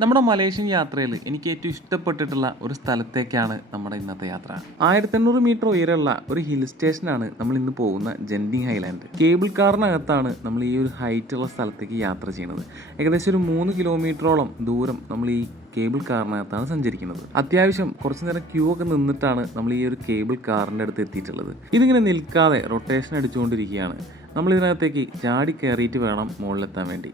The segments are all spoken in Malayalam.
നമ്മുടെ മലേഷ്യൻ യാത്രയിൽ എനിക്ക് ഏറ്റവും ഇഷ്ടപ്പെട്ടിട്ടുള്ള ഒരു സ്ഥലത്തേക്കാണ് നമ്മുടെ ഇന്നത്തെ യാത്ര. 1800 മീറ്റർ ഉയരമുള്ള ഒരു ഹിൽ സ്റ്റേഷനാണ് നമ്മൾ ഇന്ന് പോകുന്ന ജെൻഡിങ് ഹൈലാൻഡ്. കേബിൾ കാറിനകത്താണ് നമ്മൾ ഈ ഒരു ഹൈറ്റുള്ള സ്ഥലത്തേക്ക് യാത്ര ചെയ്യുന്നത്. ഏകദേശം ഒരു 3 കിലോമീറ്ററോളം ദൂരം നമ്മൾ ഈ കേബിൾ കാറിനകത്താണ് സഞ്ചരിക്കുന്നത്. അത്യാവശ്യം കുറച്ച് നേരം ക്യൂ ഒക്കെ നിന്നിട്ടാണ് നമ്മൾ ഈ ഒരു കേബിൾ കാറിൻ്റെ അടുത്ത് എത്തിയിട്ടുള്ളത്. ഇതിങ്ങനെ നിൽക്കാതെ റൊട്ടേഷൻ അടിച്ചുകൊണ്ടിരിക്കുകയാണ്. നമ്മൾ ഇതിനകത്തേക്ക് ചാടി കയറിയിട്ട് വേണം മുകളിലെത്താൻ വേണ്ടി.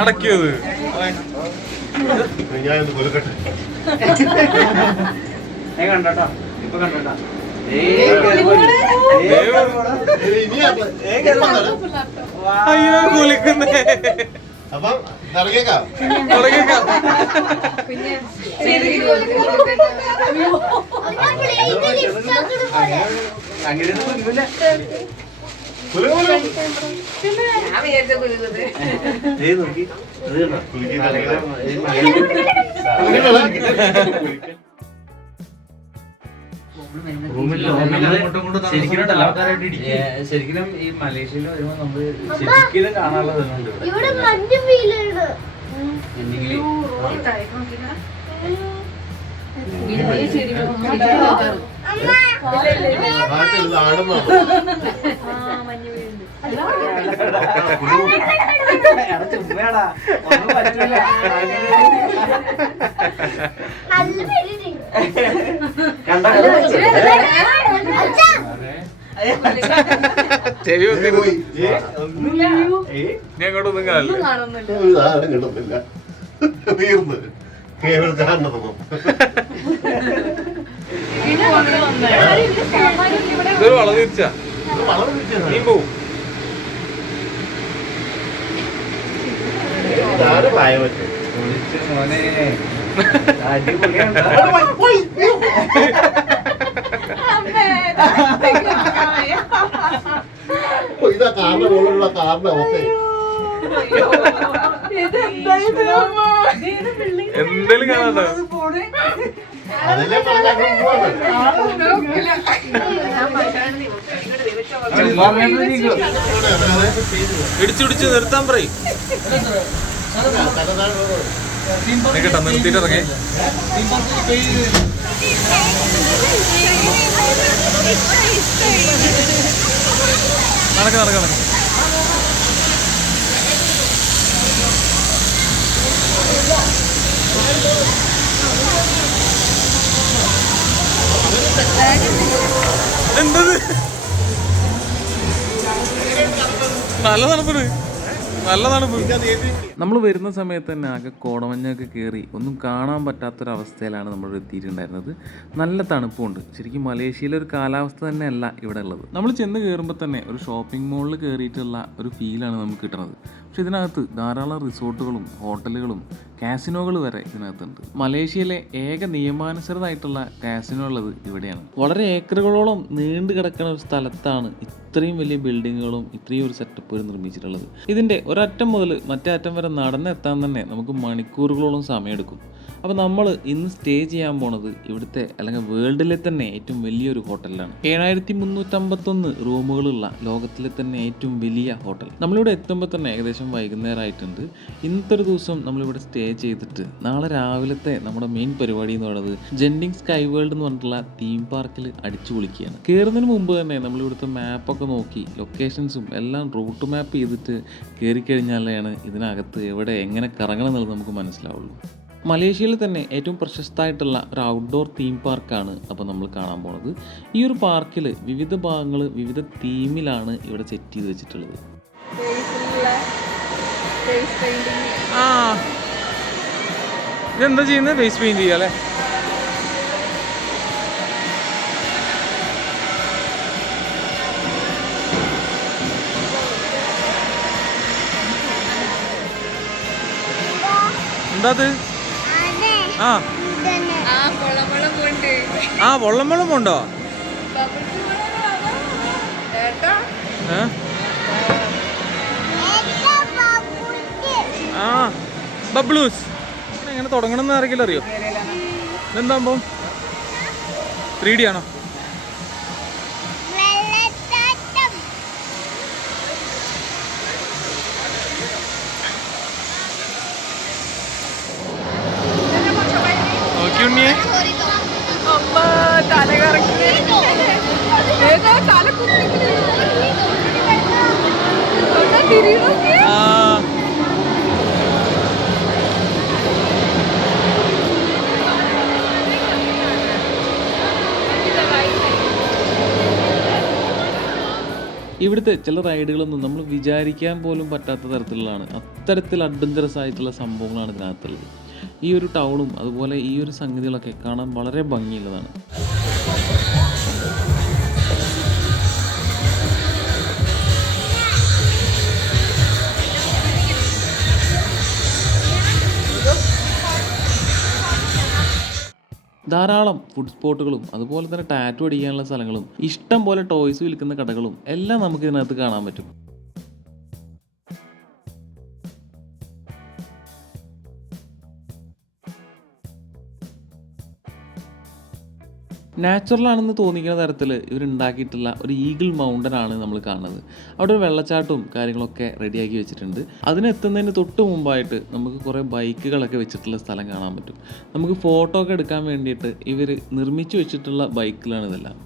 അടക്കിയത് അയ്യോ കുലിക്കുന്നേ. അപ്പം തുടങ്ങിയേക്കാം. ശരിക്കും ഈ മലേഷ്യയിൽ വരുമ്പോ നമ്മള് ശരിക്കും കാണാനുള്ളത് ഞങ്ങോട്ടൊന്നും കാണില്ല. തീർന്ന് കേവൽ കാണണം. ഇതൊരു വള തിരിച്ചാ നീ പോവും. ഇതാ കാറിന്റെ മുകളിലുള്ള കാറിന്റെ അവസ്ഥ എന്തേലും കാണാണ്ടോ? അതല്ലേ പറഞ്ഞ ഇടിച്ചുപിടിച്ച് നിർത്താൻ പറയും. കേട്ടോ നിർത്തിയിട്ട് ഇറങ്ങേ. നടക്ക നടക്ക നടക്ക. എന്തത്? നല്ല തണുപ്പാണ്, നല്ല തണുപ്പ്. നമ്മൾ വരുന്ന സമയത്ത് തന്നെ ആകെ കോടമഞ്ഞൊക്കെ കയറി ഒന്നും കാണാൻ പറ്റാത്തൊരവസ്ഥയിലാണ് നമ്മൾ എത്തിയിട്ടുണ്ടായിരുന്നത്. നല്ല തണുപ്പുണ്ട്. ശരിക്കും മലേഷ്യയിലെ ഒരു കാലാവസ്ഥ തന്നെയല്ല ഇവിടെ ഉള്ളത്. നമ്മൾ ചെന്ന് കയറുമ്പോൾ തന്നെ ഒരു ഷോപ്പിംഗ് മോളിൽ കയറിയിട്ടുള്ള ഒരു ഫീലാണ് നമുക്ക് കിട്ടുന്നത്. പക്ഷെ ഇതിനകത്ത് ധാരാളം റിസോർട്ടുകളും ഹോട്ടലുകളും കാസിനോകൾ വരെ ഇതിനകത്തുണ്ട്. മലേഷ്യയിലെ ഏക നിയമാനുസൃതമായിട്ടുള്ള കാസിനോ ഉള്ളത് ഇവിടെയാണ്. വളരെ ഏക്കറുകളോളം നീണ്ടു കിടക്കുന്ന ഒരു സ്ഥലത്താണ് ഇത്രയും വലിയ ബിൽഡിങ്ങുകളും ഇത്രയും ഒരു സെറ്റപ്പ് നിർമ്മിച്ചിട്ടുള്ളത്. ഇതിൻ്റെ ഒരറ്റം മുതൽ മറ്റേ അറ്റം വരെ നടന്നെത്താൻ തന്നെ നമുക്ക് മണിക്കൂറുകളോളം സമയമെടുക്കും. അപ്പോൾ നമ്മൾ ഇന്ന് സ്റ്റേ ചെയ്യാൻ പോണത് ഇവിടുത്തെ അല്ലെങ്കിൽ വേൾഡിലെ തന്നെ ഏറ്റവും വലിയൊരു ഹോട്ടലിലാണ്. 7351 റൂമുകളുള്ള ലോകത്തിലെ തന്നെ ഏറ്റവും വലിയ ഹോട്ടൽ. നമ്മളിവിടെ എത്തുമ്പോൾ തന്നെ ഏകദേശം വൈകുന്നേരമായിട്ടുണ്ട്. ഇന്നത്തെ ഒരു ദിവസം നമ്മളിവിടെ സ്റ്റേ ചെയ്തിട്ട് നാളെ രാവിലത്തെ നമ്മുടെ മെയിൻ പരിപാടി എന്ന് പറയുന്നത് ജെൻഡിങ് സ്കൈ വേൾഡ് എന്ന് പറഞ്ഞിട്ടുള്ള തീം പാർക്കിൽ അടിച്ചു പൊളിക്കുകയാണ്. കയറുന്നതിന് മുമ്പ് തന്നെ നമ്മളിവിടുത്തെ മാപ്പൊക്കെ നോക്കി ലൊക്കേഷൻസും എല്ലാം റൂട്ട് മാപ്പ് ചെയ്തിട്ട് കയറിക്കഴിഞ്ഞാലാണ് ഇതിനകത്ത് എവിടെ എങ്ങനെ കറങ്ങണം എന്നുള്ളത് നമുക്ക് മനസ്സിലാവുള്ളൂ. മലേഷ്യയിൽ തന്നെ ഏറ്റവും പ്രശസ്തമായിട്ടുള്ള ഒരു ഔട്ട്ഡോർ തീം പാർക്കാണ് അപ്പോൾ നമ്മൾ കാണാൻ പോണത്. ഈ ഒരു പാർക്കിൽ വിവിധ ഭാഗങ്ങൾ വിവിധ തീമിലാണ് ഇവിടെ സെറ്റ് ചെയ്ത് വെച്ചിട്ടുള്ളത്. ആ ഇതെന്താ ചെയ്യുന്നത്? ഫേസ് പെയിന്റ് ചെയ്യാം അല്ലേ? എന്താ? ആ വെള്ളം ഉണ്ടോ? ആ ബബ്ലൂസ് എങ്ങനെ തുടങ്ങണം എന്ന് ആരെങ്കിലും അറിയോ? ഇതെന്താകുമ്പോൾ 3D ആണോ? ഇവിടുത്തെ ചില റൈഡുകളൊന്നും നമ്മൾ വിചാരിക്കാൻ പോലും പറ്റാത്ത തരത്തിലുള്ളതാണ്. അത്തരത്തിൽ അഡ്വഞ്ചറസ് ആയിട്ടുള്ള സംഭവങ്ങളാണ് ഇതിനകത്തുള്ളത്. ഈ ഒരു ടൗണും അതുപോലെ ഈ ഒരു സംഗതികളൊക്കെ കാണാൻ വളരെ ഭംഗിയുള്ളതാണ്. ധാരാളം ഫുഡ് സ്പോട്ടുകളും അതുപോലെ തന്നെ ടാറ്റു അടിക്കാനുള്ള സ്ഥലങ്ങളും ഇഷ്ടം പോലെ ടോയ്സ് വിൽക്കുന്ന കടകളും എല്ലാം നമുക്ക് ഇതിനകത്ത് കാണാൻ പറ്റും. നാച്ചുറലാണെന്ന് തോന്നിക്കുന്ന തരത്തിൽ ഇവരുണ്ടാക്കിയിട്ടുള്ള ഒരു ഈഗിൾ മൗണ്ടൻ ആണ് നമ്മൾ കാണുന്നത്. അവിടെ ഒരു വെള്ളച്ചാട്ടവും കാര്യങ്ങളൊക്കെ റെഡിയാക്കി വെച്ചിട്ടുണ്ട്. അതിനെത്തുന്നതിന് തൊട്ട് മുമ്പായിട്ട് നമുക്ക് കുറേ ബൈക്കുകളൊക്കെ വെച്ചിട്ടുള്ള സ്ഥലം കാണാൻ പറ്റും. നമുക്ക് ഫോട്ടോ ഒക്കെ എടുക്കാൻ വേണ്ടിയിട്ട് ഇവർ നിർമ്മിച്ചു വെച്ചിട്ടുള്ള ബൈക്കുകളാണ് ഇതെല്ലാം.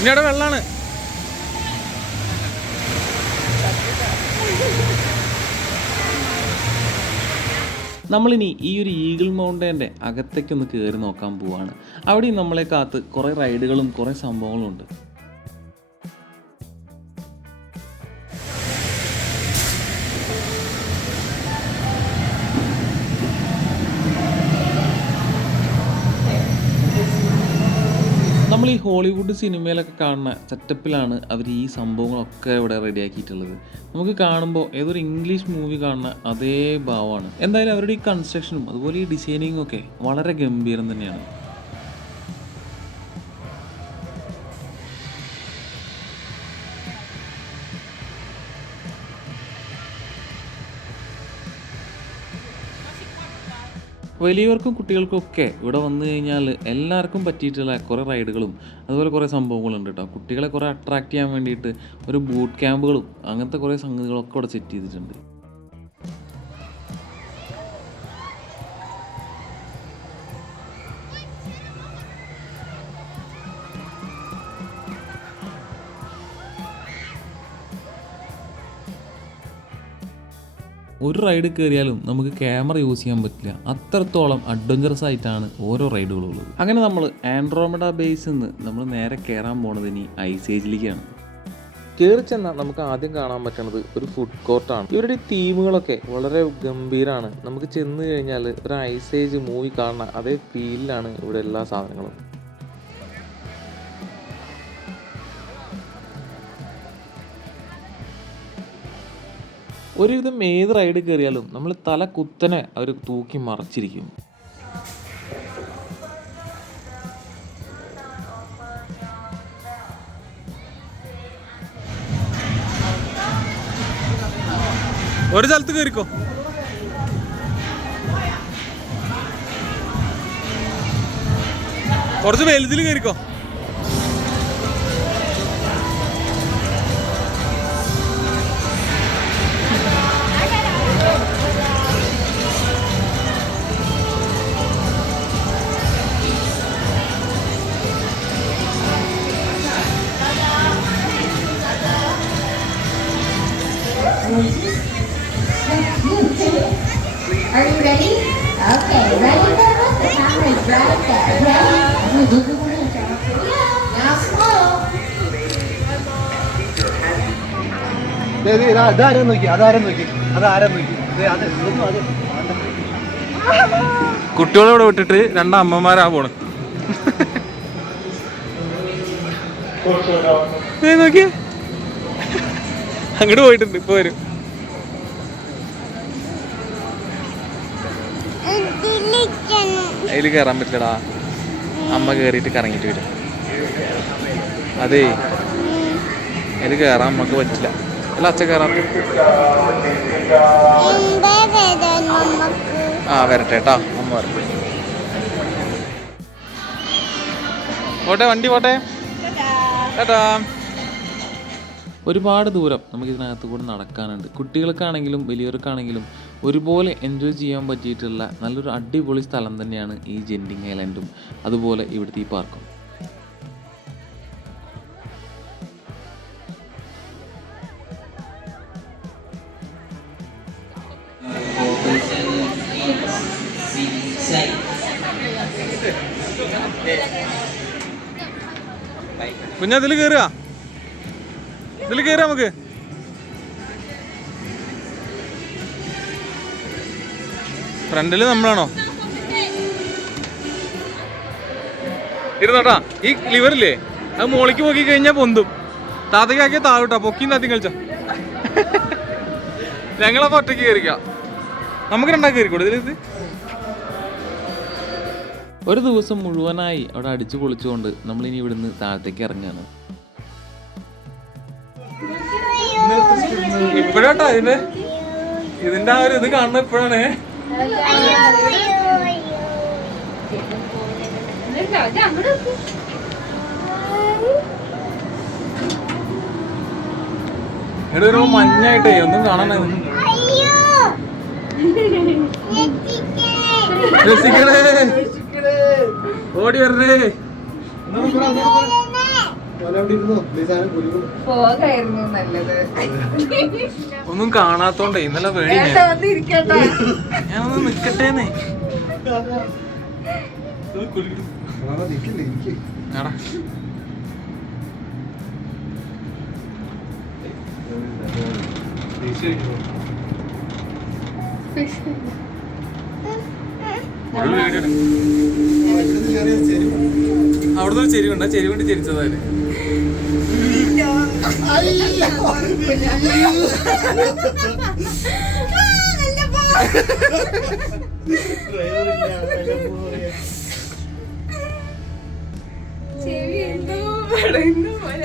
ഇനി അവിടെ വെള്ളമാണ്. നമ്മളിനി ഈ ഒരു ഈഗിൾ മൗണ്ടൻ്റെ അകത്തേക്കൊന്ന് കയറി നോക്കാൻ പോവാണ്. അവിടെയും നമ്മളെ കാത്ത് കുറേ റൈഡുകളും കുറേ സംഭവങ്ങളും ഉണ്ട്. നമ്മൾ ഈ ഹോളിവുഡ് സിനിമയിലൊക്കെ കാണുന്ന സെറ്റപ്പിലാണ് അവർ ഈ സംഭവങ്ങളൊക്കെ ഇവിടെ റെഡിയാക്കിയിട്ടുള്ളത്. നമുക്ക് കാണുമ്പോൾ ഏതൊരു ഇംഗ്ലീഷ് മൂവി കാണുന്ന അതേ ഭാവമാണ്. എന്തായാലും അവരുടെ ഈ കൺസ്ട്രക്ഷനും അതുപോലെ ഈ ഡിസൈനിങ്ങും ഒക്കെ വളരെ ഗംഭീരം തന്നെയാണ്. വലിയവർക്കും കുട്ടികൾക്കും ഒക്കെ ഇവിടെ വന്നു കഴിഞ്ഞാൽ എല്ലാവർക്കും പറ്റിയിട്ടുള്ള കുറേ റൈഡുകളും അതുപോലെ കുറേ സംഭവങ്ങളുണ്ട് കേട്ടോ. കുട്ടികളെ കുറേ അട്രാക്റ്റ് ചെയ്യാൻ വേണ്ടിയിട്ട് ഒരു ബൂട്ട് ക്യാമ്പുകളും അങ്ങനത്തെ കുറേ സംഗതികളൊക്കെ ഇവിടെ സെറ്റ് ചെയ്തിട്ടുണ്ട്. ഒരു റൈഡ് കയറിയാലും നമുക്ക് ക്യാമറ യൂസ് ചെയ്യാൻ പറ്റില്ല. അത്രത്തോളം അഡ്വഞ്ചറസ് ആയിട്ടാണ് ഓരോ റൈഡുകളും ഉള്ളത്. അങ്ങനെ നമ്മൾ ആൻഡ്രോമെഡ ബേസിൽ നിന്ന് നമ്മൾ നേരെ കയറാൻ പോണത് ഇനി ഐസ് ഏജിലേക്കാണ്. കയറി ചെന്നാൽ നമുക്ക് ആദ്യം കാണാൻ പറ്റുന്നത് ഒരു ഫുഡ് കോർട്ടാണ്. ഇവരുടെ തീമുകളൊക്കെ വളരെ ഗംഭീരമാണ്. നമുക്ക് ചെന്ന് കഴിഞ്ഞാൽ ഒരു ഐസ് ഏജ് മൂവി കാണുന്ന അതേ ഫീലിലാണ് ഇവിടെ എല്ലാ സാധനങ്ങളും. ഒരുവിധം ഏത് റൈഡ് കയറിയാലും നമ്മൾ തല കുത്തനെ അവർ തൂക്കി മറച്ചിരിക്കും. ഒരു സ്ഥലത്ത് കയറിക്കോ. കുറച്ച് വലുതിൽ കയറിക്കോ. Are you ready? Okay, ready? The camera is right there. Ready? Now slow. അതാരും നോക്കി അതാരും നോക്കി. കുട്ടികളോട് വിട്ടിട്ട് രണ്ടമ്മമാരാ പോണ്. നോക്കി അങ്ങോട്ട് പോയിട്ടുണ്ട്. ഇപ്പൊ വരും. അതിൽ കയറാൻ പറ്റില്ലടാ. അമ്മ കയറിയിട്ട് കറങ്ങിയിട്ട് വരും. അതേ അതിൽ കയറാൻ അമ്മക്ക് പറ്റില്ല. അല്ല അച്ഛൻ കയറാൻ ആ വരട്ടെ കേട്ടോ, അമ്മ വരട്ടെ. പോട്ടെ, വണ്ടി പോട്ടെ. ടാറ്റാ. ഒരുപാട് ദൂരം നമുക്കിതിനകത്ത് കൂടെ നടക്കാനുണ്ട്. കുട്ടികൾക്കാണെങ്കിലും വലിയവർക്കാണെങ്കിലും ഒരുപോലെ എൻജോയ് ചെയ്യാൻ പറ്റിയിട്ടുള്ള നല്ലൊരു അടിപൊളി സ്ഥലം തന്നെയാണ് ഈ ജെൻറ്റിങ് ഐലൻഡും അതുപോലെ ഇവിടുത്തെ ഈ പാർക്കും. കുഞ്ഞാ ഇതിൽ കയറുക, ഇതിൽ കയറാം നമുക്ക്. ഫ്രണ്ടില് നമ്മളാണോ ഇരുന്നോട്ടാ? ഈ ലിവറില്ലേ അത് മോളിക്ക് നോക്കി കഴിഞ്ഞാൽ പൊന്തും. താത്തക്കാക്കിയ താഴോട്ടാ, പൊക്കിയും താത്തി കളിച്ച. ഞങ്ങളപ്പോ ഒറ്റയ്ക്ക് കയറിക്കാം, നമുക്ക് രണ്ടാക്കി കയറിക്കോട്ടെ ഇതിൽ. ഒരു ദിവസം മുഴുവനായി അവിടെ അടിച്ചു പൊളിച്ചുകൊണ്ട് നമ്മളിനി ഇവിടുന്ന് താഴത്തേക്ക് ഇറങ്ങുകയാണ്. ഇപ്പോഴാട്ടാ ഇതിന്റെ ആ ഒരു ഇത് കാണുന്ന ഇപ്പോഴാണ്. ഇവിടെ ഒരു മഞ്ഞായിട്ടേ ഒന്നും കാണാൻ ഓടി വരണേ. ഒന്നും കാണാത്തോണ്ടേ ഇന്നലെ പേടി. ഞാനൊന്ന് നിക്കട്ടേന്നേ. അവിടുന്ന് ഒരു ചെരിവുണ്ട്, ആ ചെരിവുണ്ട് ചെരിച്ചതായാലും.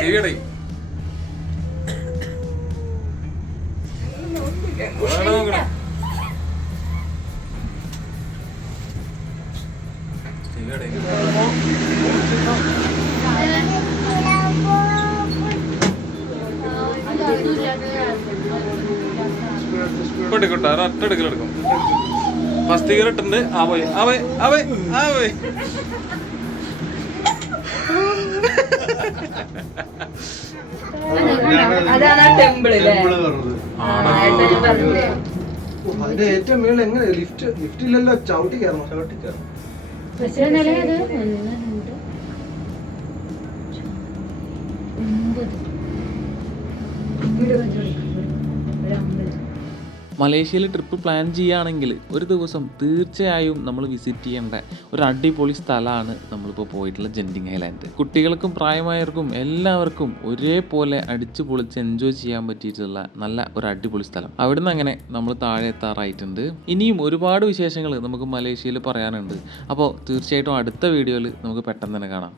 ചെവിയടേ നോക്കണം. എടുക്കട്ടെ, ഒറ്റ എടുക്കലെടുക്കും. ഫസ്റ്റ് ഗിയർ ഇട്ടുണ്ട്. ആ പോയി, ആ പോയി, ആ പോയി, ആ പോയി. അതിന്റെ ഏറ്റവും മേളിൽ എങ്ങനെ ലിഫ്റ്റ് ഇല്ലല്ലോ, ചവിട്ടി കയറണം. ചവിട്ടി കയറണം. മലേഷ്യയിൽ ട്രിപ്പ് പ്ലാൻ ചെയ്യുകയാണെങ്കിൽ ഒരു ദിവസം തീർച്ചയായും നമ്മൾ വിസിറ്റ് ചെയ്യേണ്ട ഒരു അടിപൊളി സ്ഥലമാണ് നമ്മളിപ്പോൾ പോയിട്ടുള്ള ജെൻറ്റിങ് ഐലാൻഡ്. കുട്ടികൾക്കും പ്രായമായവർക്കും എല്ലാവർക്കും ഒരേപോലെ അടിച്ചു പൊളിച്ച് എൻജോയ് ചെയ്യാൻ പറ്റിയിട്ടുള്ള നല്ല ഒരു അടിപൊളി സ്ഥലം. അവിടുന്ന് അങ്ങനെ നമ്മൾ താഴെ എത്താറായിട്ടുണ്ട്. ഇനിയും ഒരുപാട് വിശേഷങ്ങൾ നമുക്ക് മലേഷ്യയിൽ പറയാനുണ്ട്. അപ്പോൾ തീർച്ചയായിട്ടും അടുത്ത വീഡിയോയിൽ നമുക്ക് പെട്ടെന്ന് തന്നെ കാണാം.